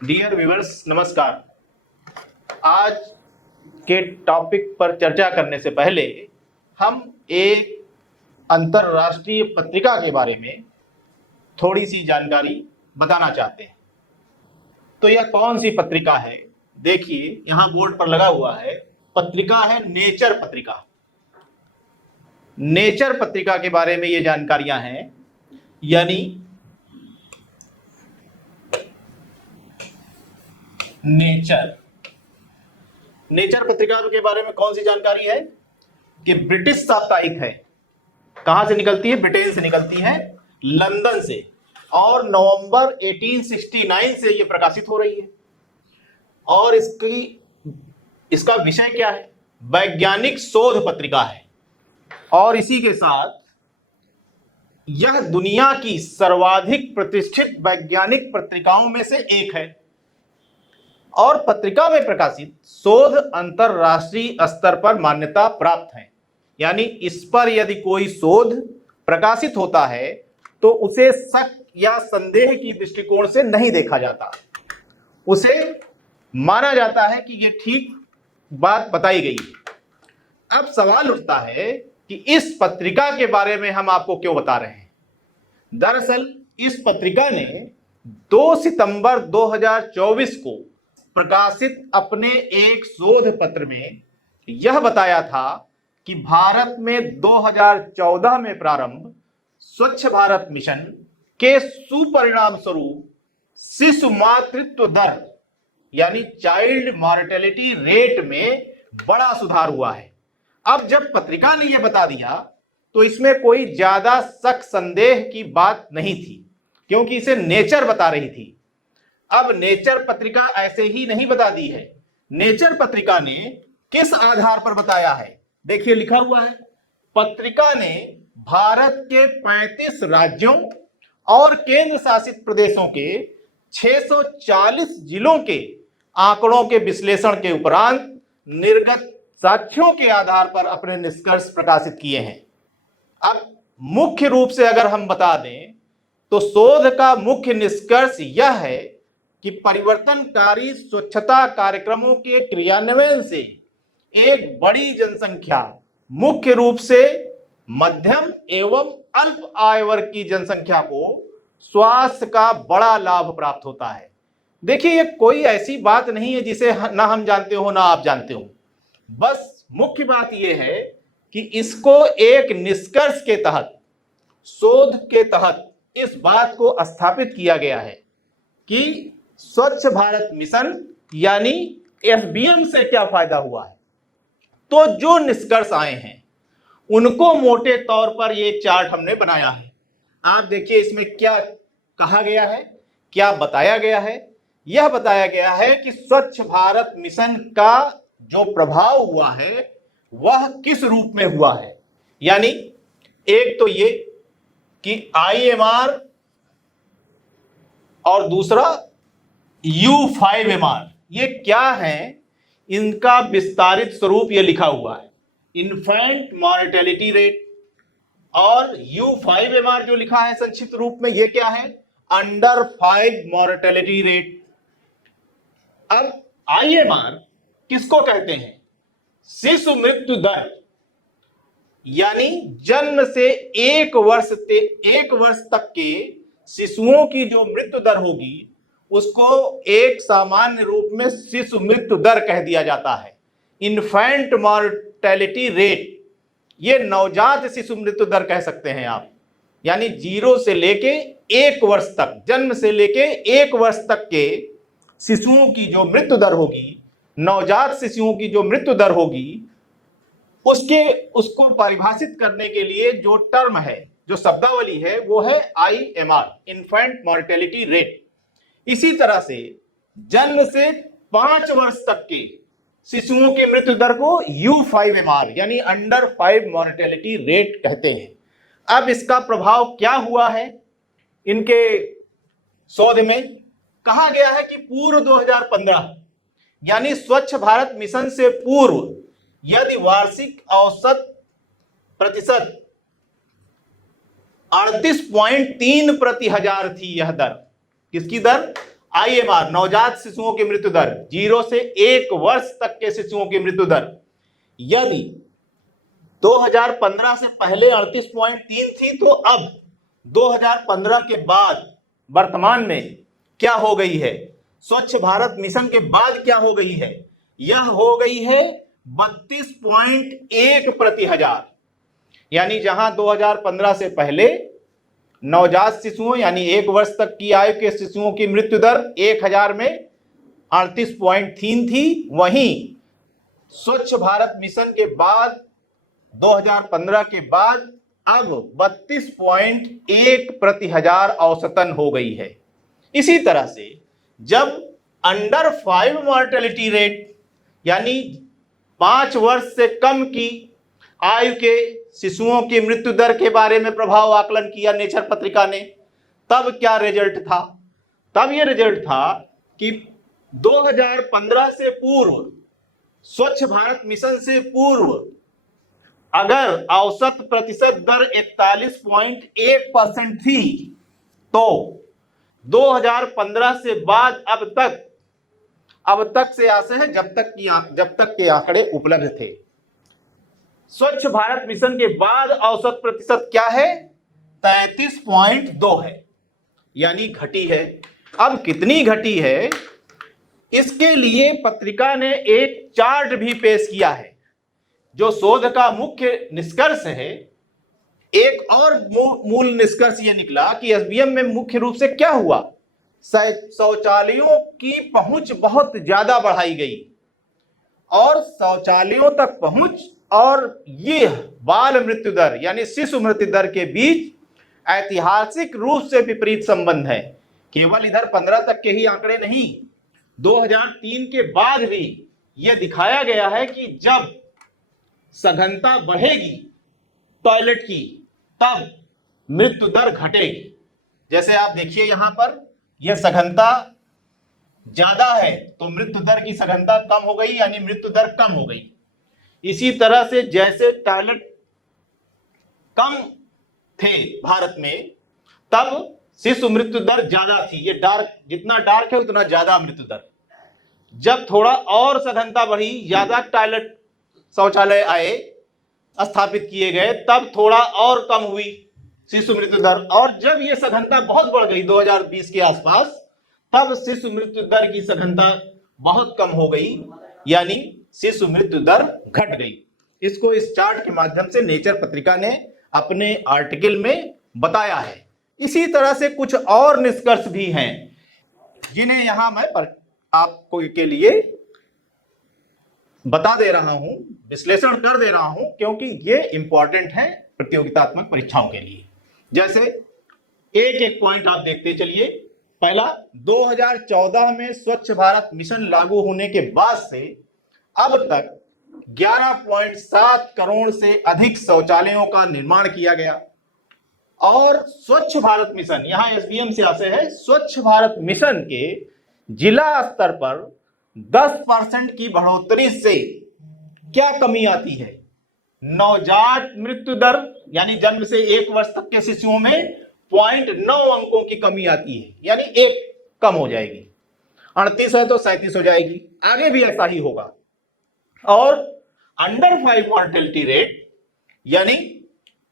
Dear viewers, नमस्कार। आज के टॉपिक पर चर्चा करने से पहले हम एक अंतरराष्ट्रीय पत्रिका के बारे में थोड़ी सी जानकारी बताना चाहते हैं। तो यह कौन सी पत्रिका है? देखिए, यहाँ बोर्ड पर लगा हुआ है, पत्रिका है नेचर पत्रिका। नेचर पत्रिका के बारे में ये जानकारियां हैं, यानी नेचर पत्रिका के बारे में कौन सी जानकारी है कि ब्रिटिश साप्ताहिक है। कहां से निकलती है? ब्रिटेन से निकलती है, लंदन से, और नवंबर 1869 से यह प्रकाशित हो रही है। और इसका विषय क्या है? वैज्ञानिक शोध पत्रिका है। और इसी के साथ यह दुनिया की सर्वाधिक प्रतिष्ठित वैज्ञानिक पत्रिकाओं में से एक है। और पत्रिका में प्रकाशित शोध अंतरराष्ट्रीय स्तर पर मान्यता प्राप्त है, यानी इस पर यदि कोई शोध प्रकाशित होता है तो उसे शक या संदेह की दृष्टिकोण से नहीं देखा जाता, उसे माना जाता है कि यह ठीक बात बताई गई है। अब सवाल उठता है कि इस पत्रिका के बारे में हम आपको क्यों बता रहे हैं। दरअसल इस पत्रिका ने 2 सितंबर 2024 को प्रकाशित अपने एक शोध पत्र में यह बताया था कि भारत में 2014 में प्रारंभ स्वच्छ भारत मिशन के सुपरिणाम स्वरूप शिशु मातृत्व दर यानी चाइल्ड मॉर्टेलिटी रेट में बड़ा सुधार हुआ है। अब जब पत्रिका ने यह बता दिया तो इसमें कोई ज्यादा शक संदेह की बात नहीं थी, क्योंकि इसे नेचर बता रही थी। अब नेचर पत्रिका ऐसे ही नहीं बता दी है। नेचर पत्रिका ने किस आधार पर बताया है? देखिए, लिखा हुआ है, पत्रिका ने भारत के 35 राज्यों और केंद्र शासित प्रदेशों के 640 जिलों के आंकड़ों के विश्लेषण के उपरांत निर्गत साक्ष्यों के आधार पर अपने निष्कर्ष प्रकाशित किए हैं। अब मुख्य रूप से अगर हम बता दें तो शोध का मुख्य निष्कर्ष यह है कि परिवर्तनकारी स्वच्छता कार्यक्रमों के क्रियान्वयन से एक बड़ी जनसंख्या, मुख्य रूप से मध्यम एवं अल्प आय वर्ग की जनसंख्या को स्वास्थ्य का बड़ा लाभ प्राप्त होता है। देखिए, ये कोई ऐसी बात नहीं है जिसे ना हम जानते हो ना आप जानते हो। बस मुख्य बात यह है कि इसको एक निष्कर्ष के तहत, शोध के तहत इस बात को स्थापित किया गया है कि स्वच्छ भारत मिशन यानी एफबीएम से क्या फायदा हुआ है। तो जो निष्कर्ष आए हैं उनको मोटे तौर पर ये चार्ट हमने बनाया है। आप देखिए, इसमें क्या कहा गया है, क्या बताया गया है। यह बताया गया है कि स्वच्छ भारत मिशन का जो प्रभाव हुआ है वह किस रूप में हुआ है। यानी एक तो ये कि IMR और दूसरा U5MR, ये क्या है, इनका विस्तारित स्वरूप ये लिखा हुआ है, इन्फेंट मॉर्टेलिटी रेट। और U5MR जो लिखा है संक्षिप्त रूप में, ये क्या है, अंडर 5 मॉर्टेलिटी रेट। अब IMR किसको कहते हैं? शिशु मृत्यु दर, यानी जन्म से 1 वर्ष तक के शिशुओं की जो मृत्यु दर होगी उसको एक सामान्य रूप में शिशु मृत्यु दर कह दिया जाता है। इन्फेंट मॉर्टेलिटी रेट, ये नवजात शिशु मृत्यु दर कह सकते हैं आप, यानी 0 से लेके 1 वर्ष तक, जन्म से लेके 1 वर्ष तक के शिशुओं की जो मृत्यु दर होगी, नवजात शिशुओं की जो मृत्यु दर होगी, उसको परिभाषित करने के लिए जो टर्म है, जो शब्दावली है, वो है IMR, इन्फेंट मॉर्टेलिटी रेट। इसी तरह से जन्म से 5 वर्ष तक के शिशुओं की मृत्यु दर को U5MR यानी अंडर 5 मॉर्टेलिटी रेट कहते हैं। अब इसका प्रभाव क्या हुआ है? इनके शोध में कहा गया है कि पूर्व 2015 यानी स्वच्छ भारत मिशन से पूर्व यदि वार्षिक औसत प्रतिशत 38.3 प्रति हजार थी, यह दर, किसकी दर? IMR नवजात शिशुओं की मृत्यु दर, 0 से 1 वर्ष तक के शिशुओं की मृत्यु दर, यदि 2015 से पहले 38.3 थी तो अब 2015 के बाद वर्तमान में क्या हो गई है, स्वच्छ भारत मिशन के बाद क्या हो गई है, यह हो गई है 32.1 प्रति हजार। यानी जहां 2015 से पहले नवजात शिशुओं यानी 1 वर्ष तक की आयु के शिशुओं की मृत्यु दर 1000 में 38.3 थी, वहीं स्वच्छ भारत मिशन के बाद 2015 के बाद अब 32.1 प्रति हजार औसतन हो गई है। इसी तरह से जब अंडर 5 मॉर्टेलिटी रेट यानी 5 वर्ष से कम की आयु के शिशुओं की मृत्यु दर के बारे में प्रभाव आकलन किया नेचर पत्रिका ने, तब क्या रिजल्ट था, तब यह रिजल्ट था कि 2015 से पूर्व स्वच्छ भारत मिशन से पूर्व अगर औसत प्रतिशत दर 41.1% थी तो 2015 से बाद अब तक से आशय है जब तक के आंकड़े उपलब्ध थे, स्वच्छ भारत मिशन के बाद औसत प्रतिशत क्या है, 33.2 है, यानी घटी है। अब कितनी घटी है, इसके लिए पत्रिका ने एक चार्ट भी पेश किया है। जो शोध का मुख्य निष्कर्ष है, एक और मूल निष्कर्ष यह निकला कि एसबीएम में मुख्य रूप से क्या हुआ, शौचालयों की पहुंच बहुत ज्यादा बढ़ाई गई और शौचालयों तक पहुंच और ये बाल मृत्यु दर यानी शिशु मृत्यु दर के बीच ऐतिहासिक रूप से विपरीत संबंध है। केवल इधर 15 तक के ही आंकड़े नहीं, 2003 के बाद भी यह दिखाया गया है कि जब सघनता बढ़ेगी टॉयलेट की तब मृत्यु दर घटेगी। जैसे आप देखिए यहां पर यह सघनता ज्यादा है तो मृत्यु दर की सघनता कम हो गई यानी मृत्यु दर कम हो गई। इसी तरह से जैसे टॉयलेट कम थे भारत में तब शिशु मृत्यु दर ज्यादा थी, ये डार्क जितना डार्क है उतना ज्यादा मृत्यु दर। जब थोड़ा और सघनता बढ़ी, ज्यादा टॉयलेट शौचालय आए स्थापित किए गए तब थोड़ा और कम हुई शिशु मृत्यु दर, और जब ये सघनता बहुत बढ़ गई 2020 के आसपास तब शिशु मृत्यु दर की सघनता बहुत कम हो गई यानी शिशु मृत्यु दर घट गई। इसको इस चार्ट के माध्यम से नेचर पत्रिका ने अपने आर्टिकल में बताया है। इसी तरह से कुछ और निष्कर्ष भी हैं जिन्हें यहां मैं आपको के लिए बता दे रहा हूं, विश्लेषण कर दे रहा हूं, क्योंकि ये इंपॉर्टेंट है प्रतियोगितात्मक परीक्षाओं के लिए। जैसे एक एक पॉइंट आप देखते चलिए। पहला, 2014 में स्वच्छ भारत मिशन लागू होने के बाद से अब तक 11.7 करोड़ से अधिक शौचालयों का निर्माण किया गया और स्वच्छ भारत मिशन, यहां एसबीएम से आशय है, स्वच्छ भारत मिशन के जिला स्तर पर 10% की बढ़ोतरी से क्या कमी आती है, नवजात मृत्यु दर यानी जन्म से 1 वर्ष तक के शिशुओं में 0.9 अंकों की कमी आती है, यानी 1 कम हो जाएगी। 38 है तो 37 हो जाएगी, आगे भी ऐसा ही होगा। और अंडर 5 मॉर्टेलिटी रेट यानी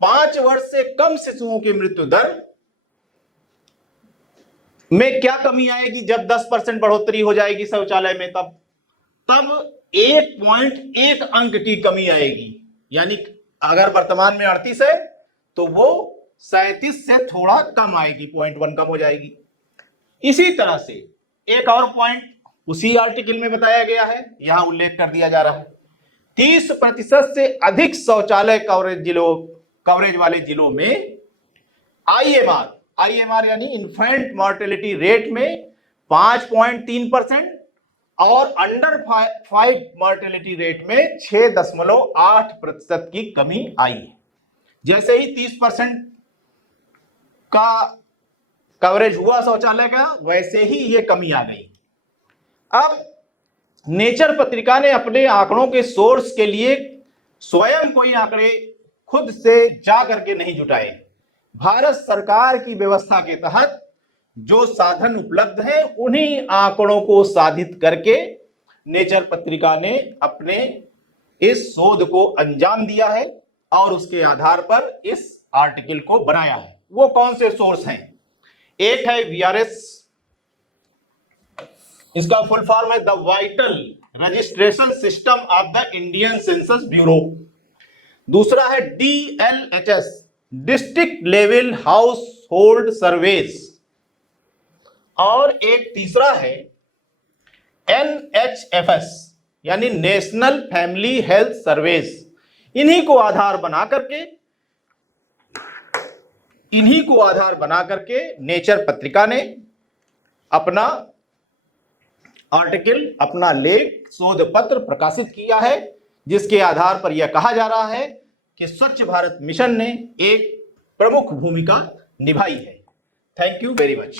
5 वर्ष से कम शिशुओं की मृत्यु दर में क्या कमी आएगी जब 10% बढ़ोतरी हो जाएगी शौचालय में, तब 1.1 अंक की कमी आएगी। यानी अगर वर्तमान में 38 है तो वो 37 से थोड़ा कम आएगी, 0.1 कम हो जाएगी। इसी तरह से एक और पॉइंट उसी आर्टिकल में बताया गया है, यहां उल्लेख कर दिया जा रहा है, 30% से अधिक शौचालय कवरेज वाले जिलों में आईएमआर यानी इन्फेंट मॉर्टेलिटी रेट में 5.3% और अंडर 5 मॉर्टेलिटी रेट में 6.8% की कमी आई है। जैसे ही 30% का कवरेज हुआ शौचालय का, वैसे ही ये कमी आ गई। अब नेचर पत्रिका ने अपने आंकड़ों के सोर्स के लिए स्वयं कोई आंकड़े खुद से जा करके नहीं जुटाए। भारत सरकार की व्यवस्था के तहत जो साधन उपलब्ध हैं उन्हीं आंकड़ों को साधित करके नेचर पत्रिका ने अपने इस शोध को अंजाम दिया है और उसके आधार पर इस आर्टिकल को बनाया है। वो कौन से सोर्स हैं? एक है वीआरएस, इसका फुल फॉर्म है the vital registration system of the Indian census bureau. दूसरा है DLHS, district level household surveys. और एक तीसरा है एनएचएफएस यानी नेशनल फैमिली हेल्थ सर्वेस। इन्हीं को आधार बना करके नेचर पत्रिका ने अपना आर्टिकल, अपना लेख, शोध पत्र प्रकाशित किया है, जिसके आधार पर यह कहा जा रहा है कि स्वच्छ भारत मिशन ने एक प्रमुख भूमिका निभाई है। Thank you very much.